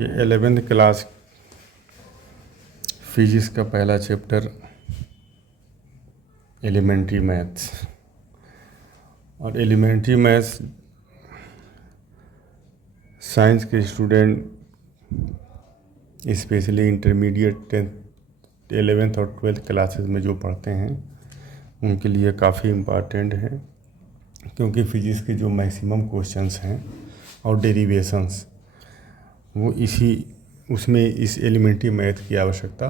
ये 11th class physics का पहला चैप्टर एलिमेंट्री मैथ्स। और एलिमेंट्री मैथ्स साइंस के student specially intermediate 10th 11th और 12th क्लासेस में जो पढ़ते हैं उनके लिए काफ़ी इम्पॉर्टेंट है, क्योंकि फिजिक्स के जो मैक्सिमम क्वेश्चंस हैं और डेरिवेशंस वो उसमें इस एलिमेंट्री मैथ की आवश्यकता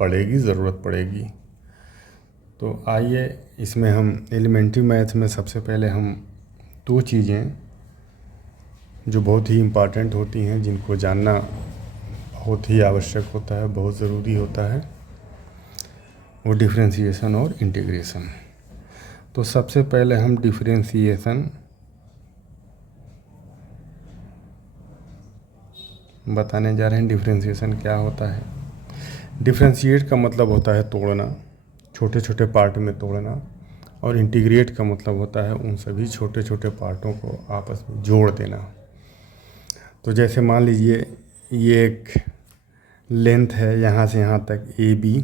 पड़ेगी, ज़रूरत पड़ेगी। तो आइए इसमें हम एलिमेंट्री मैथ में सबसे पहले हम दो चीज़ें जो बहुत ही इम्पॉर्टेंट होती हैं, जिनको जानना बहुत ही आवश्यक होता है, बहुत ज़रूरी होता है, वो डिफरेंशिएशन और इंटीग्रेशन। तो सबसे पहले हम डिफरेंशिएशन बताने जा रहे हैं। डिफरेंशिएशन क्या होता है? डिफरेंशिएट का मतलब होता है तोड़ना, छोटे छोटे पार्ट में तोड़ना, और इंटीग्रेट का मतलब होता है उन सभी छोटे छोटे पार्टों को आपस में जोड़ देना। तो जैसे मान लीजिए ये एक लेंथ है यहाँ से यहाँ तक AB,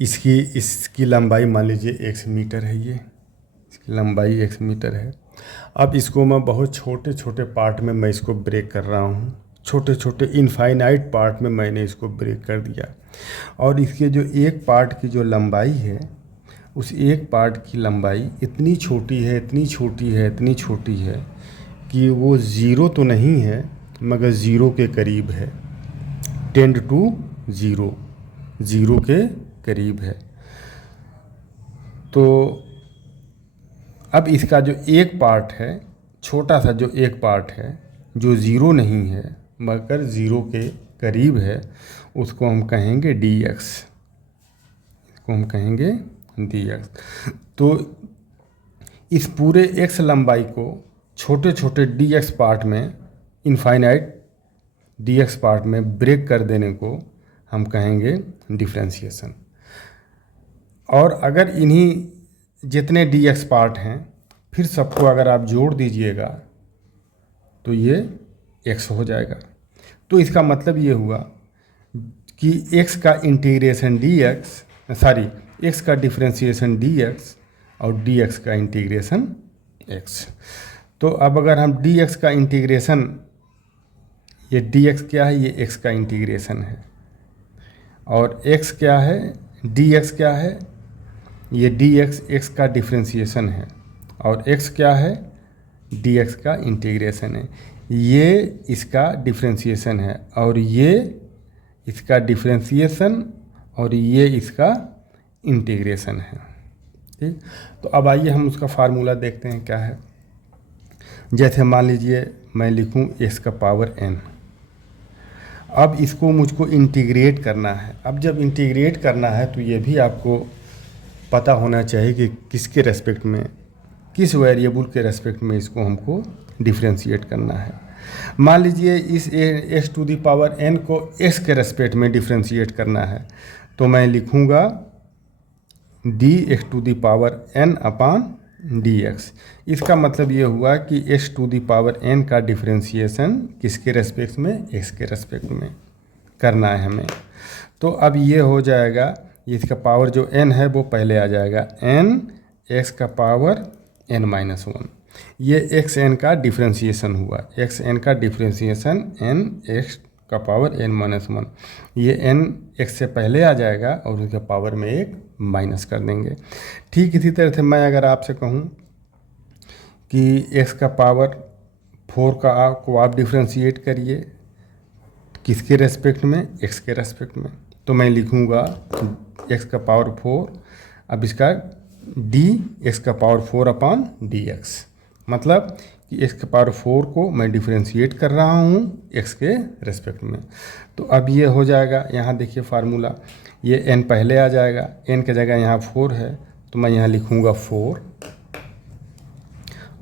इसकी लंबाई मान लीजिए x मीटर है, ये इसकी लंबाई x मीटर है। अब इसको मैं बहुत छोटे छोटे पार्ट में मैं इसको ब्रेक कर रहा हूँ, छोटे छोटे इनफाइनाइट पार्ट में मैंने इसको ब्रेक कर दिया। और इसके जो एक पार्ट की जो लंबाई है, उस एक पार्ट की लंबाई इतनी छोटी है, इतनी छोटी है, इतनी छोटी है कि वो ज़ीरो तो नहीं है मगर ज़ीरो के करीब है, 10 to 0, ज़ीरो के करीब है। तो अब इसका जो एक पार्ट है, छोटा सा जो एक पार्ट है जो ज़ीरो नहीं है मगर ज़ीरो के करीब है, उसको हम कहेंगे dx, इसको हम कहेंगे dx। तो इस पूरे x लंबाई को छोटे छोटे dx पार्ट में, इनफाइनाइट dx पार्ट में ब्रेक कर देने को हम कहेंगे डिफरेंशिएशन। और अगर इन्हीं जितने dx पार्ट हैं फिर सबको अगर आप जोड़ दीजिएगा तो ये x हो जाएगा। तो इसका मतलब ये हुआ कि x का इंटीग्रेशन x का डिफरेंशिएशन dx और dx का इंटीग्रेशन x। तो अब अगर हम dx का इंटीग्रेशन, ये dx क्या है, ये x का इंटीग्रेशन है, और x क्या है, dx क्या है, ये dx x का डिफरेंशिएशन है, और x क्या है, dx का इंटीग्रेशन है। ये इसका डिफरेंशिएशन है और ये इसका डिफरेंशिएशन और ये इसका इंटीग्रेशन है। ठीक, तो अब आइए हम उसका फार्मूला देखते हैं क्या है। जैसे मान लीजिए मैं लिखूं x का पावर n। अब इसको मुझको इंटीग्रेट करना है। अब जब इंटीग्रेट करना है तो ये भी आपको पता होना चाहिए कि किसके रेस्पेक्ट में, किस वेरिएबल के रेस्पेक्ट में इसको हमको डिफरेंशिएट करना है। मान लीजिए इस x to the power n को x के रेस्पेक्ट में डिफरेंशिएट करना है, तो मैं लिखूँगा dx to the power n अपान dx। इसका मतलब ये हुआ कि x to the power n का डिफरेंशिएशन किसके रेस्पेक्ट में, x के रेस्पेक्ट में करना है हमें। तो अब ये हो जाएगा, इसका पावर जो n है वो पहले आ जाएगा, n x का पावर n-1। ये xn का डिफरेंशिएशन हुआ, xn का डिफरेंशिएशन n x का पावर n-1। ये n x से पहले आ जाएगा और उसके पावर में एक माइनस कर देंगे। ठीक इसी तरह से मैं अगर आपसे कहूँ कि x का पावर 4 को आप डिफरेंशिएट करिए, किसके रेस्पेक्ट में, x के रेस्पेक्ट में, तो मैं लिखूँगा x का पावर 4, अब इसका x का पावर 4 अपान dx। मतलब कि x का पावर 4 को मैं डिफरेंशिएट कर रहा हूँ x के रेस्पेक्ट में। तो अब ये हो जाएगा, यहाँ देखिए फार्मूला, ये n पहले आ जाएगा, n की जगह यहाँ 4 है तो मैं यहाँ लिखूँगा 4,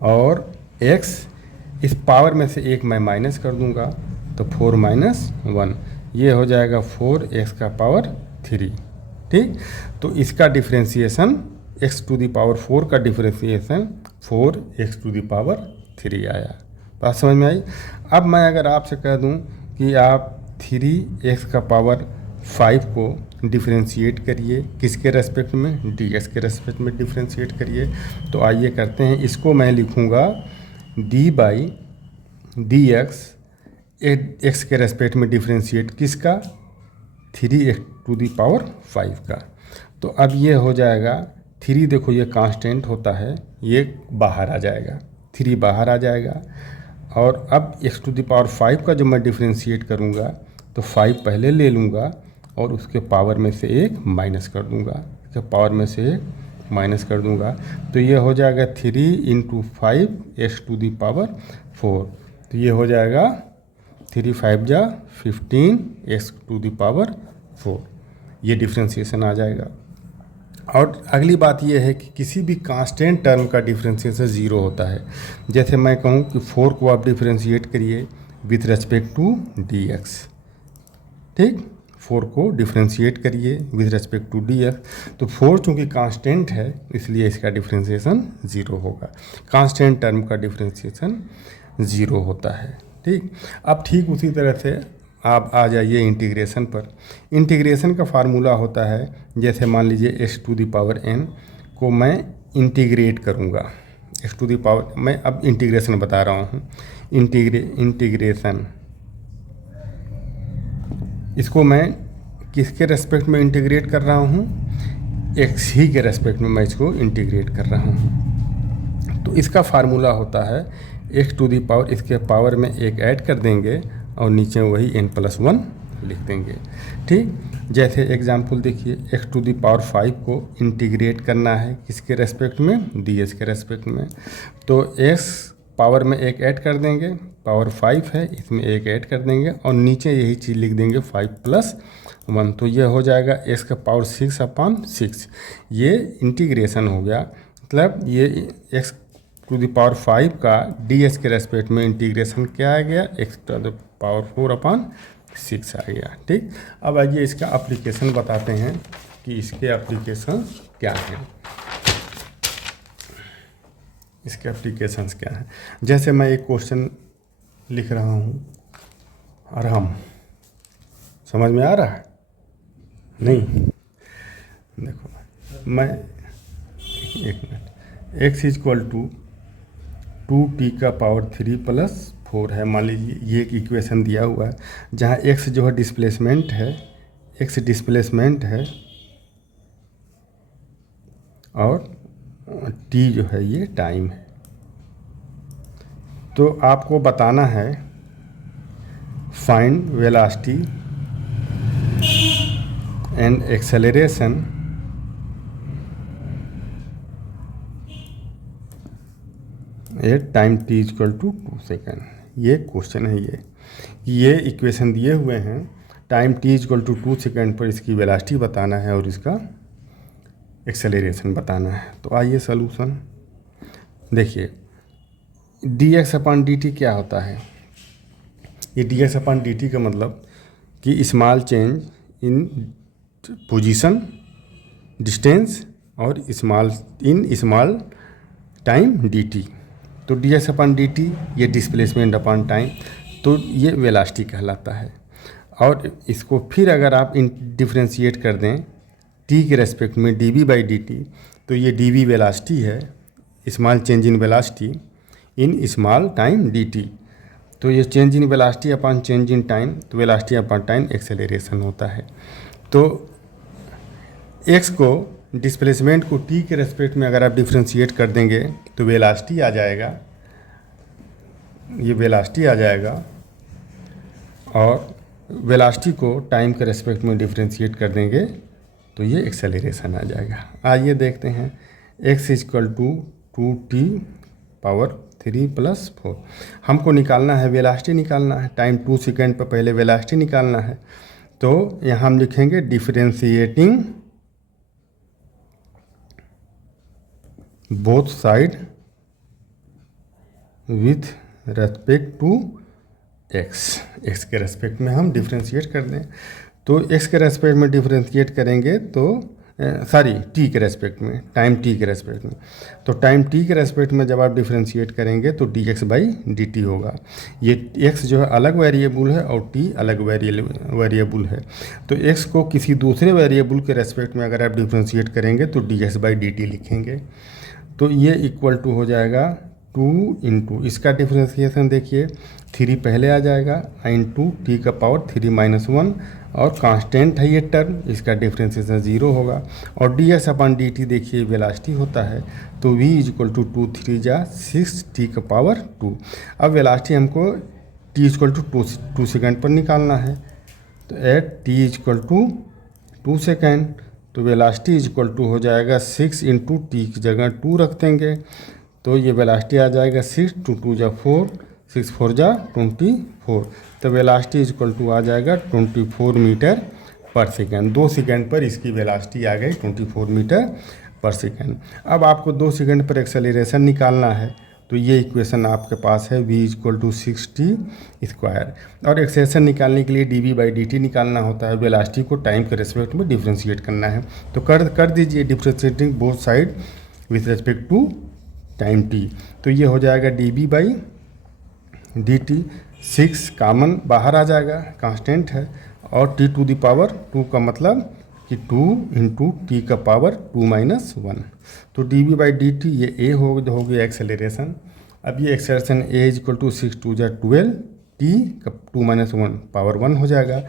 और x इस पावर में से एक मैं माइनस कर दूँगा तो 4 - 1, ये हो जाएगा 4x का पावर 3। ठीक, तो इसका differentiation x to the power 4 का differentiation 4x to the power 3 आया। बात समझ में आई। अब मैं अगर आपसे कह दूं कि आप 3x का पावर 5 को डिफरेंशिएट करिए, किसके रेस्पेक्ट में, dx के रेस्पेक्ट में डिफरेंशिएट करिए। तो आइए करते हैं। इसको मैं लिखूँगा d/dx, x के रेस्पेक्ट में डिफरेंशिएट किसका, 3x⁵ का। तो अब ये हो जाएगा 3, देखो ये कांस्टेंट होता है, ये बाहर आ जाएगा, 3 बाहर आ जाएगा। और अब x⁵ का जब मैं डिफरेंशिएट करूँगा तो 5 पहले ले लूँगा और उसके पावर में से 1 माइनस कर दूँगा, उसके पावर में से 1 माइनस कर दूँगा। तो ये हो जाएगा 3 × 5 x⁴। तो ये हो जाएगा 3 5 जा 15 x⁴। ये डिफ्रेंशिएशन आ जाएगा। और अगली बात ये है कि किसी भी कांस्टेंट टर्म का डिफरेंशिएशन 0 होता है। जैसे मैं कहूँ कि 4 को आप डिफरेंशिएट करिए विथ रेस्पेक्ट टू dx, ठीक, 4 को डिफरेंशिएट करिए विथ रेस्पेक्ट टू dx। तो 4 चूँकि कांस्टेंट है इसलिए इसका डिफरेंशिएशन 0 होगा। कांस्टेंट टर्म का डिफरेंशिएशन 0 होता है, ठीक। अब ठीक उसी तरह से आप आ जाइए इंटीग्रेशन पर। इंटीग्रेशन का फार्मूला होता है, जैसे मान लीजिए x⁴n को मैं इंटीग्रेट करूँगा, मैं अब इंटीग्रेशन बता रहा हूँ। इंटीग्रेशन इसको मैं किसके रेस्पेक्ट में इंटीग्रेट कर रहा हूँ, x ही के रेस्पेक्ट में मैं इसको इंटीग्रेट कर रहा हूँ। तो इसका फार्मूला होता है x⁴, इसके पावर में 1 ऐड कर देंगे और नीचे वही n+1 लिख देंगे, ठीक। जैसे एग्जांपल देखिए, x⁵ को इंटीग्रेट करना है किसके रेस्पेक्ट में, dx के रेस्पेक्ट में। तो x पावर में 1 ऐड कर देंगे, पावर 5 है इसमें 1 ऐड कर देंगे और नीचे यही चीज़ लिख देंगे 5+1। तो ये हो जाएगा x⁴6/6। ये इंटीग्रेशन हो गया, मतलब ये x⁵ का dx के रेस्पेक्ट में इंटीग्रेशन क्या आ गया, x⁴/6 आ गया, ठीक। अब आइए इसका एप्लीकेशन बताते हैं कि इसके एप्लीकेशन क्या हैं। इसके एप्लीकेशंस क्या हैं। जैसे मैं एक क्वेश्चन लिख रहा हूँ और हम समझ में आ रहा है नहीं, देखो मैं 1 मिनट, x = 2t⁴ है। मान लीजिए ये एक इक्वेशन दिया हुआ है जहाँ x जो है डिस्प्लेसमेंट है, x डिस्प्लेसमेंट है और t जो है ये टाइम है। तो आपको बताना है find velocity and acceleration at time t = 2 second. ये क्वेश्चन है, ये इक्वेशन दिए हुए हैं। टाइम t = 2 सेकेंड पर इसकी वेलोसिटी बताना है और इसका एक्सेलरेशन बताना है। तो आइए सॉल्यूशन देखिए। dx/dt क्या होता है, ये dx/dt का मतलब कि small change in position, distance और स्मॉल टाइम dt। तो dx/dt ये डिस्प्लेसमेंट अपॉन टाइम, तो ये वेलोसिटी कहलाता है। और इसको फिर अगर आप डिफरेंशिएट कर दें t के रेस्पेक्ट में dv/dt, तो ये dv वेलोसिटी है, small change in velocity in small time dt। तो ये change in velocity upon change in time, तो वेलोसिटी अपॉन टाइम एक्सेलरेशन होता है। तो x को डिस्प्लेसमेंट को t के रेस्पेक्ट में अगर आप डिफरेंशिएट कर देंगे तो वेलोसिटी आ जाएगा, ये वेलोसिटी आ जाएगा। और वेलोसिटी को टाइम के रेस्पेक्ट में डिफरेंशिएट कर देंगे तो ये एक्सेलरेशन आ जाएगा। आइए देखते हैं। x = 2t⁴ हमको निकालना है, वेलोसिटी निकालना है। टाइम 2 सेकेंड पर पहले वेलोसिटी निकालना है। तो यहाँ हम लिखेंगे differentiating both side with respect to x के रेस्पेक्ट में हम डिफरेंशिएट कर दें। तो x के रेस्पेक्ट में डिफरेंशिएट करेंगे तो सॉरी टी के रेस्पेक्ट में, टाइम टी के रेस्पेक्ट में। तो टाइम टी के रेस्पेक्ट में जब आप डिफ्रेंशिएट करेंगे तो D x by D T होगा। ये एक्स जो है अलग वेरिएबल है और टी अलग वेरिएबल है। तो एक्स को किसी दूसरे वेरिएबल के रेस्पेक्ट में अगर आप डिफ्रेंशिएट करेंगे तो D x by D T लिखेंगे। तो ये इक्वल टू हो जाएगा 2 इंटू, इसका डिफ्रेंशिएशन देखिए 3 पहले आ जाएगा इंटू टी का पावर 3 - 1 और कांस्टेंट है ये टर्म, इसका डिफ्रेंशिएशन 0 होगा। और D x upon D T देखिए वेलासिटी होता है, तो v इक्वल टू 2 3 जा 6 टी का पावर 2। अब वेलासिटी हमको t इक्वल टू 2 सेकेंड पर निकालना है, तो at t equal to 2 second, तो वेलासिटी इक्वल टू हो जाएगा 6 इंटू टी की जगह 2 रख देंगे, तो ये वेलासिटी आ जाएगा 6 2 2 जा 4, 6 4 जा 24, तो वेलासिटी इक्वल टू आ जाएगा 24 मीटर पर सेकेंड। 2 सेकेंड पर इसकी वेलासिटी आ गई 24 मीटर पर सेकेंड। अब आपको 2 सेकेंड पर एक्सेलरेशन निकालना है, तो ये इक्वेशन आपके पास है v equal to 6t square. और एक्सेलरेशन निकालने के लिए dv बाई dt निकालना होता है, वेलासिटी को टाइम के रेस्पेक्ट में डिफ्रेंशिएट करना है। तो कर दीजिए differentiating both side with respect to time t। तो ये हो जाएगा dv बाई dt, 6 कामन बाहर आ जाएगा, कांस्टेंट है, और t टू द पावर 2 का मतलब कि 2 इंटू टी का पावर 2 - 1। तो dv बाई dt ये a हो गया एक्सेलरेशन। अब ये एक्सेलरेशन a इक्वल टू 6 2 जा 12, t का 2 - 1 पावर 1 हो जाएगा।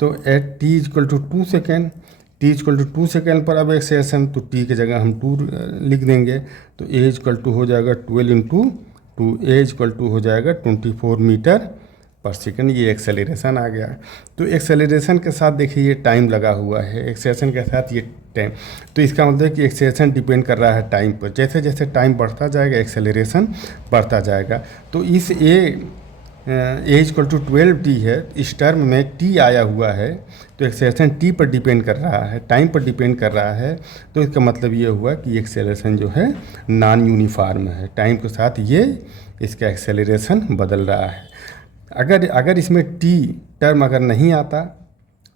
तो at t equal to 2 second, t equal to 2 second पर अब एक्सेलरेशन, तो t की जगह हम 2 लिख देंगे, तो a इक्वल टू हो जाएगा 12 इंटू 2, a इक्वल टू हो जाएगा 24 मीटर पर सेकेंड। ये एक्सेलरेशन आ गया। तो एक्सेलरेशन के साथ देखिए ये टाइम लगा हुआ है, एक्सेलरेशन के साथ ये टाइम, तो इसका मतलब कि एक्सेलरेशन डिपेंड कर रहा है टाइम पर। जैसे जैसे टाइम बढ़ता जाएगा एक्सेलरेशन बढ़ता जाएगा। तो इस ए इक्वल टू 12t है, इस टर्म में t आया हुआ है, तो एक्सेलरेशन t पर डिपेंड कर रहा है, टाइम पर डिपेंड कर रहा है। तो इसका मतलब ये हुआ कि एक्सेलरेशन जो है नॉन यूनिफॉर्म है, टाइम के साथ ये इसका एक्सेलरेशन बदल रहा है। अगर इसमें t टर्म अगर नहीं आता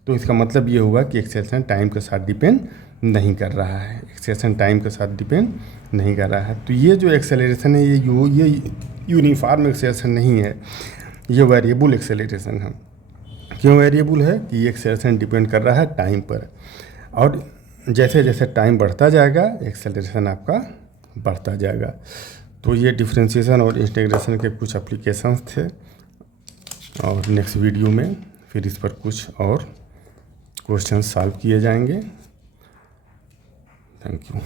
तो इसका मतलब ये हुआ कि एक्सेलरेशन टाइम के साथ डिपेंड नहीं कर रहा है, एक्सेलरेशन टाइम के साथ डिपेंड नहीं कर रहा है। तो ये जो एक्सेलरेशन है ये यूनिफॉर्म एक्सेलरेशन नहीं है, ये वेरिएबल एक्सेलरेशन है। क्यों वेरिएबल है कि ये एक्सेलरेशन डिपेंड कर रहा है टाइम पर, और जैसे जैसे टाइम बढ़ता जाएगा एक्सेलरेशन आपका बढ़ता जाएगा। तो ये डिफरेंशिएशन और इंटीग्रेशन के कुछ एप्लीकेशंस थे, और नेक्स्ट वीडियो में फिर इस पर कुछ और क्वेश्चन सॉल्व किए जाएंगे। Thank you.